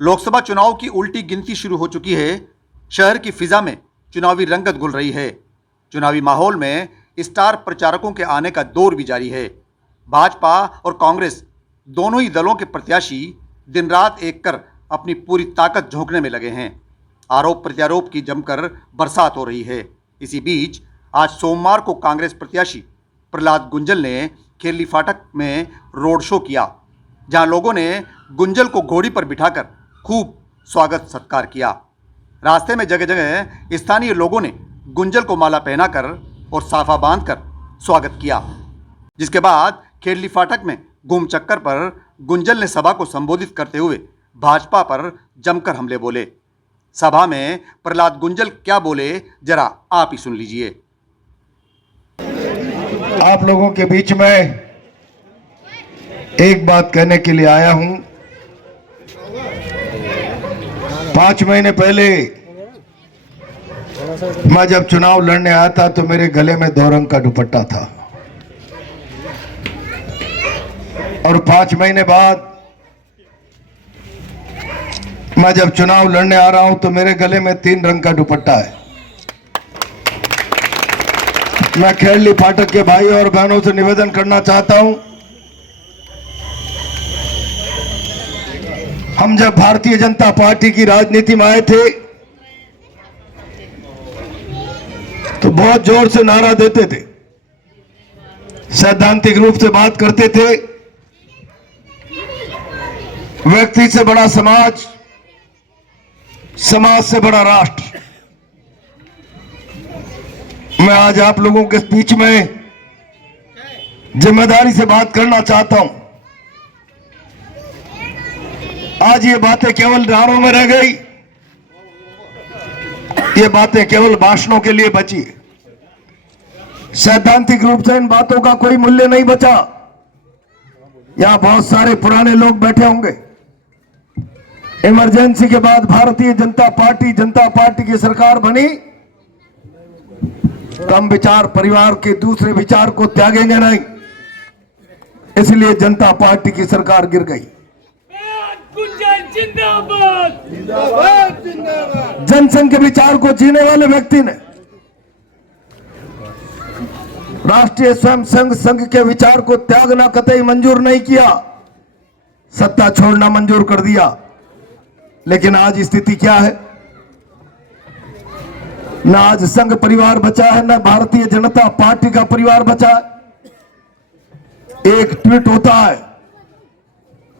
लोकसभा चुनाव की उल्टी गिनती शुरू हो चुकी है। शहर की फिजा में चुनावी रंगत घुल रही है। चुनावी माहौल में स्टार प्रचारकों के आने का दौर भी जारी है। भाजपा और कांग्रेस दोनों ही दलों के प्रत्याशी दिन रात एक कर अपनी पूरी ताकत झोंकने में लगे हैं। आरोप प्रत्यारोप की जमकर बरसात हो रही है। इसी बीच आज सोमवार को कांग्रेस प्रत्याशी प्रहलाद गुंजल ने खेरली फाटक में रोड शो किया, जहां लोगों ने गुंजल को घोड़ी पर बिठाकर खूब स्वागत सत्कार किया। रास्ते में जगह जगह स्थानीय लोगों ने गुंजल को माला पहनाकर और साफा बांधकर स्वागत किया, जिसके बाद खेरली फाटक में घूम चक्कर पर गुंजल ने सभा को संबोधित करते हुए भाजपा पर जमकर हमले बोले। सभा में प्रहलाद गुंजल क्या बोले, जरा आप ही सुन लीजिए। आप लोगों के बीच में एक बात कहने के लिए आया हूं। 5 महीने पहले मैं जब चुनाव लड़ने आया था तो मेरे गले में 2 रंग का दुपट्टा था, और 5 महीने बाद मैं जब चुनाव लड़ने आ रहा हूं तो मेरे गले में 3 रंग का दुपट्टा है। मैं खेरली फाटक के भाई और बहनों से निवेदन करना चाहता हूं, हम जब भारतीय जनता पार्टी की राजनीति में आए थे तो बहुत जोर से नारा देते थे, सैद्धांतिक रूप से बात करते थे। व्यक्ति से बड़ा समाज, समाज से बड़ा राष्ट्र। मैं आज आप लोगों के बीच में जिम्मेदारी से बात करना चाहता हूं। आज ये बातें केवल नारों में रह गई, ये बातें केवल भाषणों के लिए बची। सैद्धांतिक रूप से इन बातों का कोई मूल्य नहीं बचा। यहां बहुत सारे पुराने लोग बैठे होंगे। इमरजेंसी के बाद भारतीय जनता पार्टी की सरकार बनी, तो हम विचार परिवार के दूसरे विचार को त्यागेंगे नहीं, इसलिए जनता पार्टी की सरकार गिर गई। जनसंघ के विचार को जीने वाले व्यक्ति ने राष्ट्रीय स्वयं संघ के विचार को त्यागना कतई मंजूर नहीं किया, सत्ता छोड़ना मंजूर कर दिया। लेकिन आज स्थिति क्या है? न आज संघ परिवार बचा है, न भारतीय जनता पार्टी का परिवार बचा है। एक ट्वीट होता है,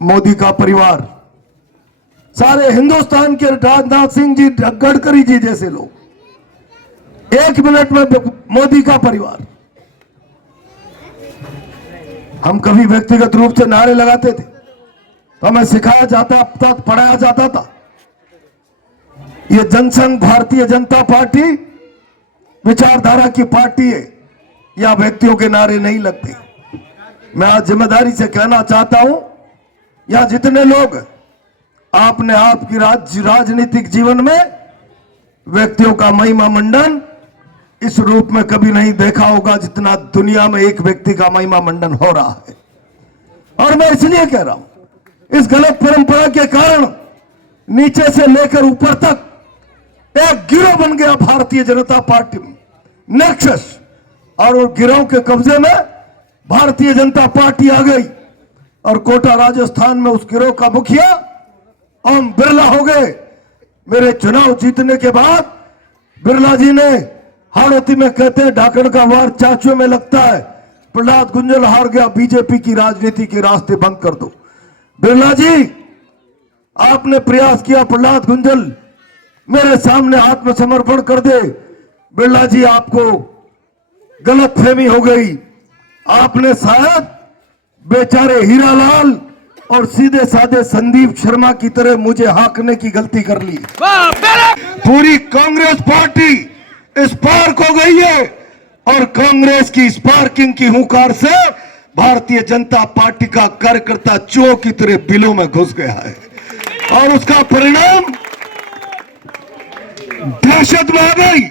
मोदी का परिवार, सारे हिंदुस्तान के राजनाथ सिंह जी, गडकरी जी जैसे लोग 1 मिनट में मोदी का परिवार। हम कभी व्यक्तिगत रूप से नारे लगाते थे तो हमें सिखाया जाता था, पढ़ाया जाता था, ये जनसंघ भारतीय जनता पार्टी विचारधारा की पार्टी है, या व्यक्तियों के नारे नहीं लगते। मैं आज जिम्मेदारी से कहना चाहता हूं, या जितने लोग आपने आपकी राजनीतिक जीवन में व्यक्तियों का महिमा मंडन इस रूप में कभी नहीं देखा होगा जितना दुनिया में एक व्यक्ति का महिमा मंडन हो रहा है। और मैं इसलिए कह रहा हूं, इस गलत परंपरा के कारण नीचे से लेकर ऊपर तक एक गिरोह बन गया भारतीय जनता पार्टी में, नेक्सस, और उस गिरोह के कब्जे में भारतीय जनता पार्टी आ गई, और कोटा राजस्थान में उस गिरोह का मुखिया ओम बिरला हो गए। मेरे चुनाव जीतने के बाद बिरला जी ने हाड़ौती में कहते हैं, ढाकण का वार चाचुए में लगता है। प्रहलाद गुंजल हार गया, बीजेपी की राजनीति के रास्ते बंद कर दो। बिरला जी, आपने प्रयास किया, प्रहलाद गुंजल मेरे सामने आत्मसमर्पण कर दे। बिरला जी, आपको गलतफहमी हो गई। आपने शायद बेचारे हीरालाल और सीधे साधे संदीप शर्मा की तरह मुझे हाकने की गलती कर ली। पूरी कांग्रेस पार्टी स्पार्क हो गई है, और कांग्रेस की स्पार्किंग की हुंकार से भारतीय जनता पार्टी का कार्यकर्ता चूहों की तरह बिलों में घुस गया है, और उसका परिणाम दहशत में आ गई।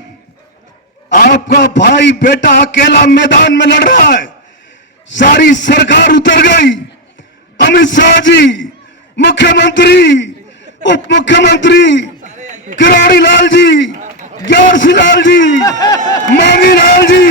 आपका भाई बेटा अकेला मैदान में लड़ रहा है, सारी सरकार उतर गई। अमित शाह जी, मुख्यमंत्री, उप मुख्यमंत्री किराड़ी लाल जी, ज्ञान सिंह लाल जी, मांगी लाल जी,